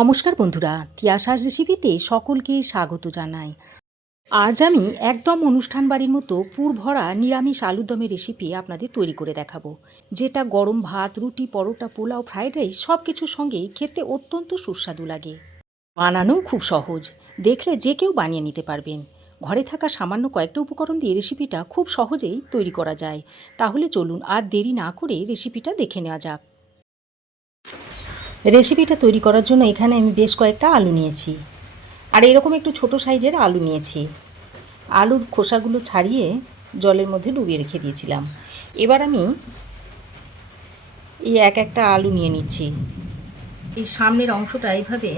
নমস্কার বন্ধুরা, তিয়াসা রেসিপিতে সকলকে স্বাগত জানাই। আজ আমি একদম অনুষ্ঠান বাড়ির মতো পুরভরা নিরামিষ আলুর দমের রেসিপি আপনাদের তৈরি করে দেখাবো, যেটা গরম ভাত, রুটি, পরোটা, পোলাও, ফ্রাইড রাইস সব কিছুর সঙ্গেই খেতে অত্যন্ত সুস্বাদু লাগে। বানানোও খুব সহজ, দেখলে যে কেউ বানিয়ে নিতে পারবেন। ঘরে থাকা সামান্য কয়েকটা উপকরণ দিয়ে রেসিপিটা খুব সহজেই তৈরি করা যায়। তাহলে চলুন আর দেরি না করে রেসিপিটা দেখে নেওয়া যাক। রেসিপিটা তৈরি করার জন্য এখানে আমি বেশ কয়েকটা আলু নিয়েছি, আর এরকম একটু ছোট সাইজের আলু নিয়েছি। আলুর খোসাগুলো ছাড়িয়ে জলের মধ্যে ডুবিয়ে রেখে দিয়েছিলাম। এবার আমি এই একটা আলু নিয়ে নিচ্ছি। এই সামনের অংশটা এইভাবে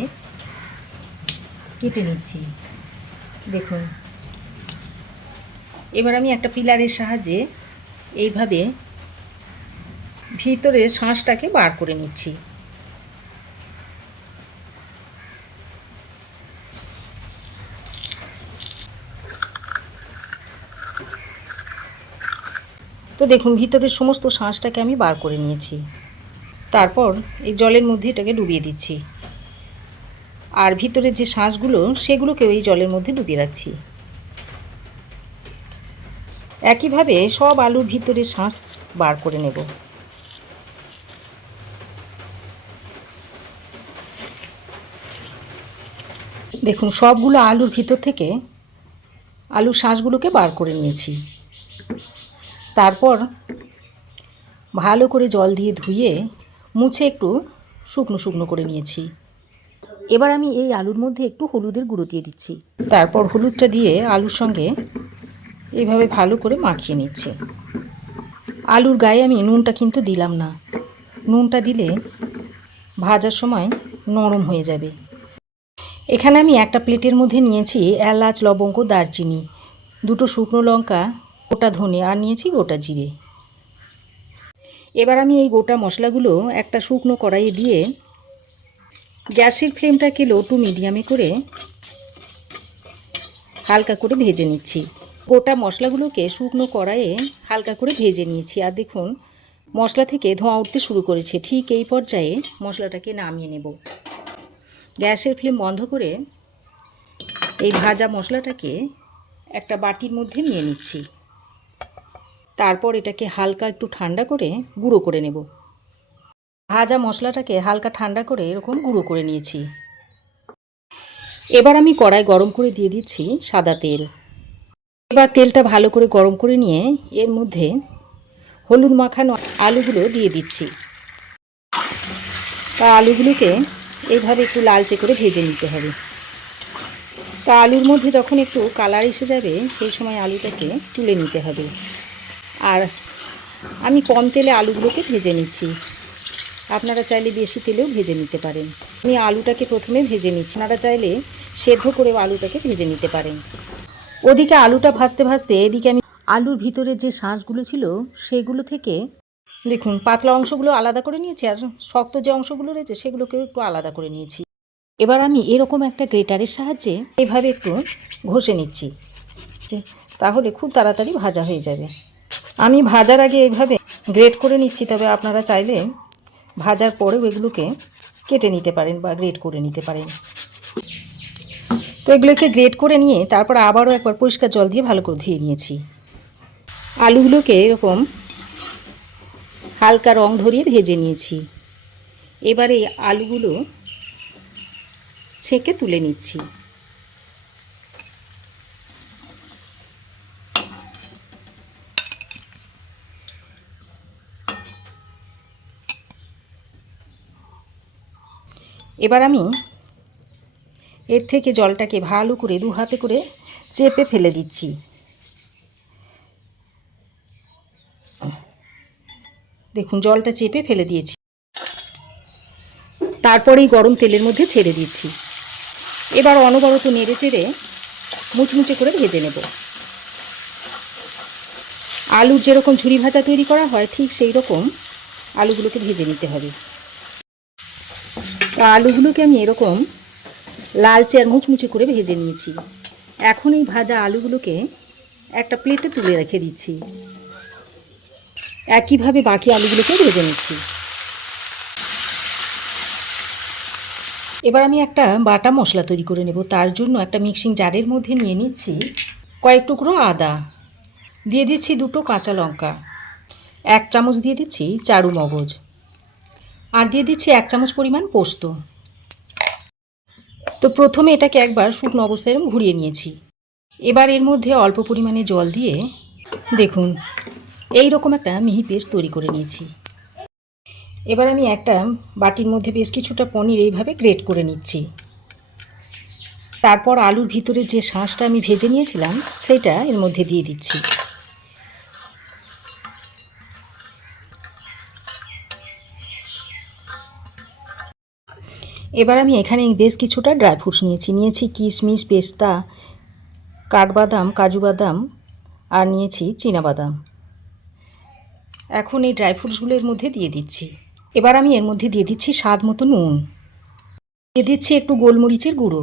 কেটে নিচ্ছি, দেখুন। এবার আমি একটা পিলারের সাহায্যে এইভাবে ভিতরের শাঁসটাকে বার করে নিচ্ছি। তো দেখুন, ভিতরের সমস্ত শাঁসটাকে আমি বার করে নিয়েছি। তারপর এই জলের মধ্যে এটাকে ডুবিয়ে দিচ্ছি, আর ভিতরের যে শাঁসগুলো সেগুলোকেও এই জলের মধ্যে ডুবিয়ে রাখছি। একইভাবে সব আলুর ভিতরের শাঁস বার করে নেব। দেখুন, সবগুলো আলুর ভিতর থেকে আলুর শাঁসগুলোকে বার করে নিয়েছি। তারপর ভালো করে জল দিয়ে ধুয়ে মুছে একটু শুকনো শুকনো করে নিয়েছি। এবার আমি এই আলুর মধ্যে একটু হলুদের গুঁড়ো দিয়ে দিচ্ছি। তারপর হলুদটা দিয়ে আলুর সঙ্গে এইভাবে ভালো করে মাখিয়ে নিচ্ছি। আলুর গায়ে আমি নুনটা কিন্তু দিলাম না, নুনটা দিলে ভাজার সময় নরম হয়ে যাবে। এখানে আমি একটা প্লেটের মধ্যে নিয়েছি এলাচ, লবঙ্গ, দারচিনি, দুটো শুকনো লঙ্কা, গোটা ধনে, আর নিয়েছি গোটা জিরে। এবার আমি এই গোটা মশলাগুলো একটা শুকনো কড়াইয়ে দিয়ে গ্যাসের ফ্লেমটাকে লো টু মিডিয়ামে করে হালকা করে ভেজে নিচ্ছি। গোটা মশলাগুলোকে শুকনো কড়াইয়ে হালকা করে ভেজে নিয়েছি, আর দেখুন মশলা থেকে ধোঁয়া উঠতে শুরু করেছে। ঠিক এই পর্যায়ে মশলাটাকে নামিয়ে নেব। গ্যাসের ফ্লেম বন্ধ করে এই ভাজা মশলাটাকে একটা বাটির মধ্যে নিয়ে নিচ্ছি। তারপর এটাকে হালকা একটু ঠান্ডা করে গুঁড়ো করে নেব। ভাজা মশলাটাকে হালকা ঠান্ডা করে এরকম গুঁড়ো করে নিয়েছি। এবার আমি কড়াই গরম করে দিয়ে দিচ্ছি সাদা তেল। এবার তেলটা ভালো করে গরম করে নিয়ে এর মধ্যে হলুদ মাখানো আলুগুলো দিয়ে দিচ্ছি। তা আলুগুলোকে এইভাবে একটু লালচে করে ভেজে নিতে হবে। তা আলুর মধ্যে যখন একটু কালার এসে যাবে সেই সময় আলুটাকে তুলে নিতে হবে। আর আমি কম তেলে আলুগুলোকে ভেজে নিচ্ছি, আপনারা চাইলে বেশি তেলেও ভেজে নিতে পারেন। আমি আলুটাকে প্রথমে ভেজে নিচ্ছি, আপনারা চাইলে সেদ্ধ করেও আলুটাকে ভেজে নিতে পারেন। ওদিকে আলুটা ভাজতে ভাজতে এদিকে আমি আলুর ভিতরে যে শাঁসগুলো ছিল সেগুলো থেকে দেখুন পাতলা অংশগুলো আলাদা করে নিয়েছি, আর শক্ত যে অংশগুলো রয়েছে সেগুলোকেও একটু আলাদা করে নিয়েছি। এবার আমি এরকম একটা গ্রেটারের সাহায্যে এইভাবে একটু ঘষে নিচ্ছি, তাহলে খুব তাড়াতাড়ি ভাজা হয়ে যাবে। আমি ভাজার আগে এইভাবে গ্রেট করে নিচ্ছি, তবে আপনারা চাইলে ভাজার পরেও এগুলোকে কেটে নিতে পারেন বা গ্রেট করে নিতে পারেন। তো এগুলোকে গ্রেট করে নিয়ে তারপর আবারও একবার পরিষ্কার জল দিয়ে ভালো করে ধুয়ে নিয়েছি। আলুগুলোকে এরকম হালকা রং ধরিয়ে ভেজে নিয়েছি। এবারে আলুগুলো ছেঁকে তুলে নিচ্ছি। এবার আমি এর থেকে জলটাকে ভালো করে দু হাতে করে চেপে ফেলে দিচ্ছি। দেখুন জলটা চেপে ফেলে দিয়েছি। তারপরেই গরম তেলের মধ্যে ছেড়ে দিচ্ছি। এবার অনবরত নেড়ে চেড়ে মুচমুচে করে ভেজে নেব। আলুর যেরকম ঝুরি ভাজা তৈরি করা হয় ঠিক সেই রকম আলুগুলোকে ভেজে নিতে হবে। আলুগুলোকে আমি এরকম লালচে আর মুচমুচে করে ভেজে নিয়েছি। এখন এই ভাজা আলুগুলোকে একটা প্লেটে তুলে রেখে দিচ্ছি। একইভাবে বাকি আলুগুলোকে ভেজে নিচ্ছি। এবার আমি একটা বাটা মশলা তৈরি করে নেব। তার জন্য একটা মিক্সিং জারের মধ্যে নিয়ে নিচ্ছি কয়েক টুকরো আদা, দিয়ে দিচ্ছি 2টো কাঁচা লঙ্কা, 1 চামচ দিয়ে দিচ্ছি চারু মগজ, আর দিয়ে দিচ্ছি 1 চামচ পরিমাণ পোস্ত। তো প্রথমে এটাকে একবার শুকনো অবস্থায় ঘুরিয়ে নিয়েছি। এবার এর মধ্যে অল্প পরিমাণে জল দিয়ে দেখুন এই রকম একটা মিহি পেস্ট তৈরি করে নিয়েছি। এবার আমি একটা বাটির মধ্যে বেশ কিছুটা পনির এইভাবে গ্রেট করে নিচ্ছি। তারপর আলুর ভিতরে যে শাঁসটা আমি ভেজে নিয়েছিলাম সেটা এর মধ্যে দিয়ে দিচ্ছি। এবার আমি এখানে বেশ কিছুটা ড্রাই ফ্রুটস নিয়েছি কিশমিশ, পেস্তা, কাঠবাদাম, কাজু বাদাম, আর নিয়েছি চীনাবাদাম। এখন এই ড্রাই ফ্রুটসগুলোর মধ্যে দিয়ে দিচ্ছি। এবার আমি এর মধ্যে দিয়ে দিচ্ছি স্বাদ মতো নুন, দিয়ে দিচ্ছি একটু গোলমরিচের গুঁড়ো,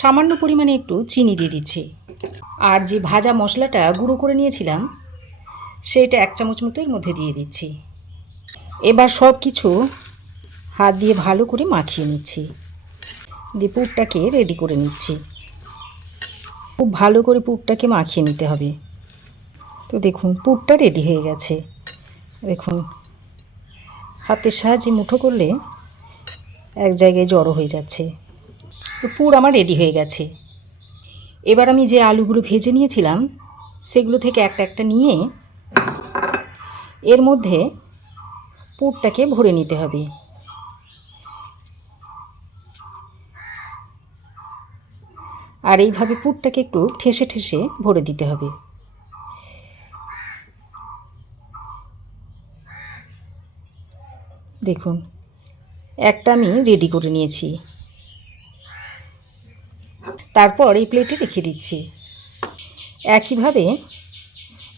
সামান্য পরিমাণে একটু চিনি দিয়ে দিচ্ছি, আর যে ভাজা মশলাটা গুঁড়ো করে নিয়েছিলাম সেটা 1 চামচ মতো এর মধ্যে দিয়ে দিচ্ছি। এবার সব কিছু হাত দিয়ে ভালো করে মাখিয়ে নিচ্ছি, দিয়ে পুরটাকে রেডি করে নিচ্ছি। খুব ভালো করে পুরটাকে মাখিয়ে নিতে হবে। তো দেখুন পুরটা রেডি হয়ে গেছে। দেখুন হাতের সাহায্যে মুঠো করলে এক জায়গায় জড়ো হয়ে যাচ্ছে। তো পুর আমার রেডি হয়ে গেছে। এবার আমি যে আলুগুলো ভেজে নিয়েছিলাম সেগুলো থেকে একটা একটা নিয়ে এর মধ্যে পুরটাকে ভরে নিতে হবে। আর এইভাবে পুরটাকে একটু ঠেসে ঠেসে ভরে দিতে হবে। দেখুন একটা আমি রেডি করে নিয়েছি। তারপর এই প্লেটে রেখে দিচ্ছি। একইভাবে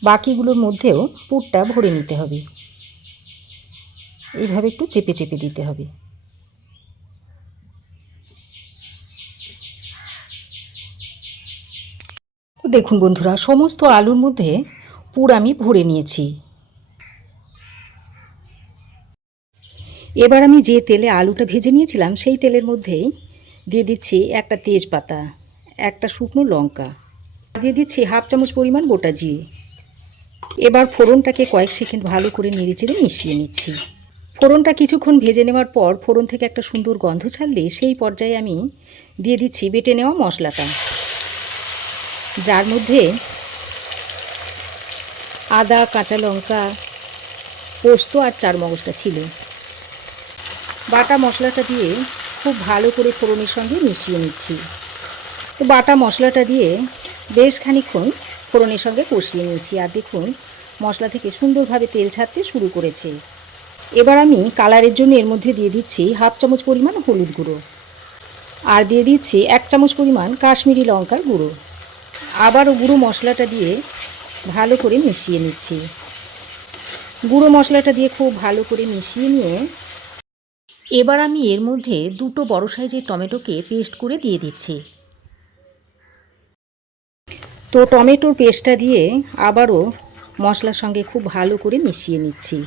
বাকিগুলোর মধ্যেও পুরটা ভরে নিতে হবে। এইভাবে একটু চেপে চেপে দিতে হবে। তো দেখুন বন্ধুরা সমস্ত আলুর মধ্যে পুর আমি ভরে নিয়েছি। এবার আমি যে তেলে আলুটা ভেজে নিয়েছিলাম সেই তেলের মধ্যেই দিয়ে দিচ্ছি একটা তেজপাতা, একটা শুকনো লঙ্কা, দিয়ে দিচ্ছি 1/2 চামচ পরিমাণ গোটা জিরে। এবার ফোড়নটাকে কয়েক সেকেন্ড ভালো করে নেড়েচেড়ে মিশিয়ে নিচ্ছি। ফোড়নটা কিছুক্ষণ ভেজে নেওয়ার পর ফোড়ন থেকে একটা সুন্দর গন্ধ ছাড়লে সেই পর্যায়ে আমি দিয়ে দিচ্ছি বেটে নেওয়া মশলাটা, যার মধ্যে আদা, কাঁচা লঙ্কা, পোস্ত আর চারমগজটা ছিল। বাটা মশলাটা দিয়ে খুব ভালো করে ফোড়নের সঙ্গে মিশিয়ে নিচ্ছি। তো বাটা মশলাটা দিয়ে বেশ খানিকক্ষণ ফোড়নের সঙ্গে কষিয়ে নিয়েছি। আর দেখুন মশলা থেকে সুন্দরভাবে তেল ছাড়তে শুরু করেছে। এবার আমি কালারের জন্য এর মধ্যে দিয়ে দিচ্ছি 1/2 চামচ পরিমাণ হলুদ গুঁড়ো, আর দিয়ে দিচ্ছি 1 চামচ পরিমাণ কাশ্মীরি লঙ্কার গুঁড়ো। আবারও গুঁড়ো মশলাটা দিয়ে ভালো করে মিশিয়ে নিচ্ছি। গুঁড়ো মশলাটা দিয়ে খুব ভালো করে মিশিয়ে নিয়ে এবার আমি এর মধ্যে 2টো বড় সাইজের টমেটোকে পেস্ট করে দিয়ে দিচ্ছি। তো টমেটোর পেস্টটা দিয়ে আবারও মশলার সঙ্গে খুব ভালো করে মিশিয়ে নিচ্ছি।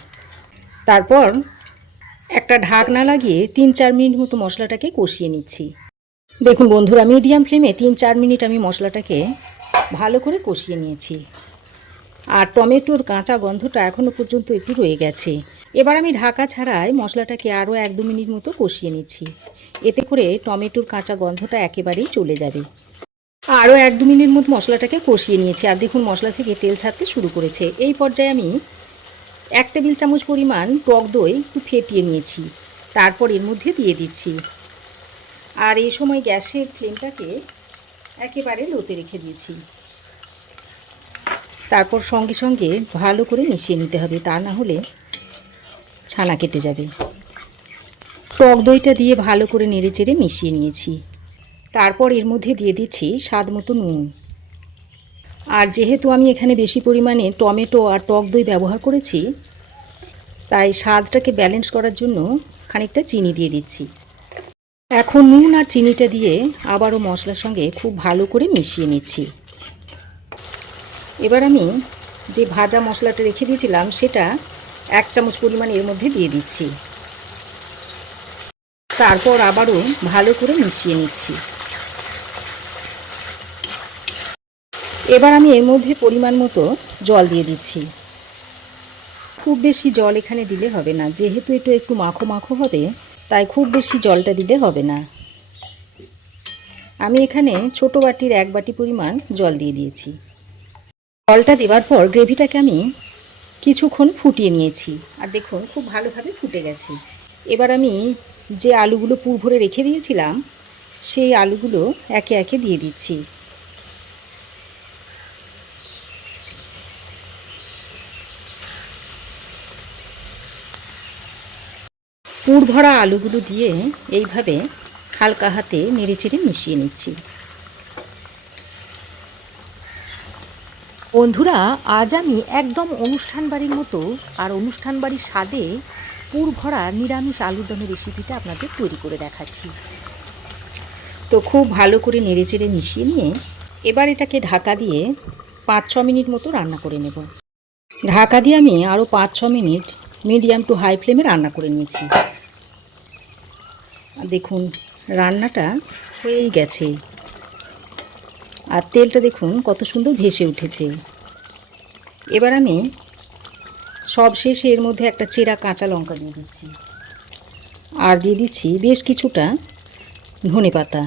তারপর একটা ঢাকনা লাগিয়ে 3-4 মিনিট মতো মশলাটাকে কষিয়ে নিচ্ছি। দেখুন বন্ধুরা মিডিয়াম ফ্লেমে 3-4 মিনিট আমি মশলাটাকে ভালো করে কষিয়ে নিয়েছি। আর টমেটোর কাঁচা গন্ধটা এখনও পর্যন্ত একটু রয়ে গেছে। এবার আমি ঢাকা ছাড়াই মশলাটাকে আরও 1-2 মিনিট মতো কষিয়ে নিচ্ছি। এতে করে টমেটোর কাঁচা গন্ধটা একেবারেই চলে যাবে। আরও 1-2 মিনিট মতো মশলাটাকে কষিয়ে নিয়েছি। আর দেখুন মশলা থেকে তেল ছাড়তে শুরু করেছে। এই পর্যায়ে আমি 1 টেবিল চামচ পরিমাণ টক দই একটু ফেটিয়ে নিয়েছি, তারপর এর মধ্যে দিয়ে দিচ্ছি। আর এই সময় গ্যাসের ফ্লেমটাকে একেবারে লোতে রেখে দিয়েছি। তারপর সঙ্গে সঙ্গে ভালো করে মিশিয়ে নিতে হবে, তা না হলে ছানা কেটে যাবে। টক দইটা দিয়ে ভালো করে নেড়েচেড়ে মিশিয়ে নিয়েছি। তারপর এর মধ্যে দিয়ে দিচ্ছি স্বাদ মতো নুন। আর যেহেতু আমি এখানে বেশি পরিমাণে টমেটো আর টক দই ব্যবহার করেছি, তাই স্বাদটাকে ব্যালেন্স করার জন্য খানিকটা চিনি দিয়ে দিচ্ছি। এখন নুন আর চিনিটা দিয়ে আবারও মশলার সঙ্গে খুব ভালো করে মিশিয়ে নিচ্ছি। এবার আমি যে ভাজা মশলাটা রেখে দিয়েছিলাম সেটা 1 চামচ পরিমাণ এর মধ্যে দিয়ে দিচ্ছি। তারপর আবারও ভালো করে মিশিয়ে নিচ্ছি। এবার আমি এর মধ্যে পরিমাণ মতো জল দিয়ে দিচ্ছি। খুব বেশি জল এখানে দিলে হবে না, যেহেতু একটু মাখো মাখো হবে, তাই খুব বেশি জলটা দিলে হবে না। আমি এখানে ছোট বাটির 1 বাটি পরিমাণ জল দিয়ে দিয়েছি। জলটা দেওয়ার পর গ্রেভিটাকে আমি কিছুক্ষণ ফুটিয়ে নিয়েছি, আর দেখুন খুব ভালোভাবে ফুটে গেছে। এবার আমি যে আলুগুলো পুর ভরে রেখে দিয়েছিলাম সেই আলুগুলো একে একে দিয়ে দিচ্ছি। পুর ভরা আলুগুলো দিয়ে এইভাবে হালকা হাতে নেড়েচেড়ে মিশিয়ে নিচ্ছি। বন্ধুরা, আজ আমি একদম অনুষ্ঠান বাড়ির মতো আর অনুষ্ঠান বাড়ির স্বাদে পুর ভরা নিরামিষ আলুর দমের রেসিপিটা আপনাদের তৈরি করে দেখাচ্ছি। তো খুব ভালো করে নেড়েচেড়ে মিশিয়ে নিয়ে এবার এটাকে ঢাকা দিয়ে 5-6 মিনিট মতো রান্না করে নেব। ঢাকা দিয়ে আমি আরও 5-6 মিনিট মিডিয়াম টু হাই ফ্লেমে রান্না করে নিয়েছি। দেখুন রান্নাটা হয়েই গেছে, আর তেলটা দেখুন কত সুন্দর ভেসে উঠেছে। এবার আমি সবশেষে এর মধ্যে একটা চেরা কাঁচা লঙ্কা দিয়ে দিচ্ছি, আর দিয়ে দিচ্ছি বেশ কিছুটা ধনেপাতা।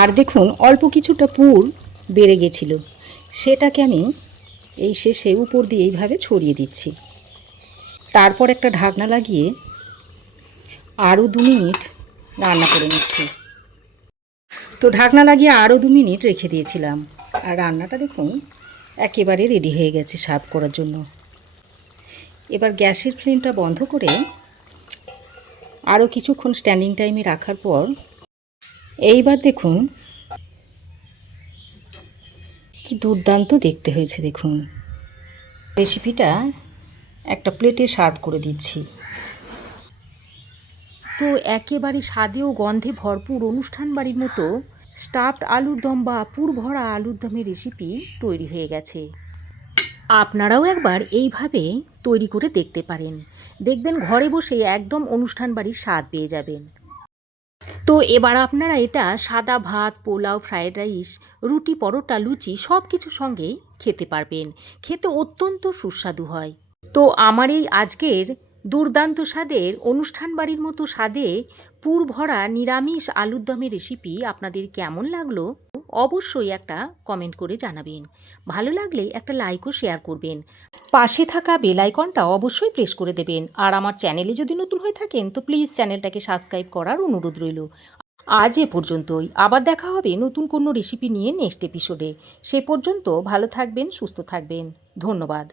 আর দেখুন অল্প কিছুটা পুর বেড়ে গেছিল, সেটাকে আমি এই শেষে উপর দিয়ে এইভাবে ছড়িয়ে দিচ্ছি। তারপর একটা ঢাকনা লাগিয়ে আরও 2 মিনিট রান্না করে নিচ্ছি। তো ঢাকনা লাগিয়ে আরও 2 মিনিট রেখে দিয়েছিলাম, আর রান্নাটা দেখুন একেবারে রেডি হয়ে গেছে সার্ভ করার জন্য। এবার গ্যাসের ফ্লেমটা বন্ধ করে আরও কিছুক্ষণ স্ট্যান্ডিং টাইমে রাখার পর এইবার দেখুন কি দুর্দান্ত দেখতে হয়েছে। দেখুন রেসিপিটা একটা প্লেটে সার্ভ করে দিচ্ছি। তো একেবারে স্বাদে ও গন্ধে ভরপুর অনুষ্ঠান বাড়ির মতো স্টাফড আলুর দম বা পুর ভরা আলুর দমের রেসিপি তৈরি হয়ে গেছে। আপনারাও একবার এইভাবে তৈরি করে দেখতে পারেন, দেখবেন ঘরে বসে একদম অনুষ্ঠান বাড়ির স্বাদ পেয়ে যাবেন। তো এবার আপনারা এটা সাদা ভাত, পোলাও, ফ্রায়েড রাইস, রুটি, পরোটা, লুচি সব কিছুর সঙ্গেই খেতে পারবেন। খেতে অত্যন্ত সুস্বাদু হয়। তো আমার এই আজকের দুর্দান্ত স্বাদের অনুষ্ঠান বাড়ির মতো স্বাদে পুর ভরা নিরামিষ আলুর দমের রেসিপি আপনাদের কেমন লাগলো অবশ্যই একটা কমেন্ট করে জানাবেন। ভালো লাগলে একটা লাইক ও শেয়ার করবেন। পাশে থাকা বেল আইকনটা অবশ্যই প্রেস করে দেবেন। আর আমার চ্যানেলে যদি নতুন হয়ে থাকেন তো প্লিজ চ্যানেলটাকে সাবস্ক্রাইব করার অনুরোধ রইল। আজ এ পর্যন্তই, আবার দেখা হবে নতুন কোনো রেসিপি নিয়ে নেক্সট এপিসোডে। সে পর্যন্ত ভালো থাকবেন, সুস্থ থাকবেন। ধন্যবাদ।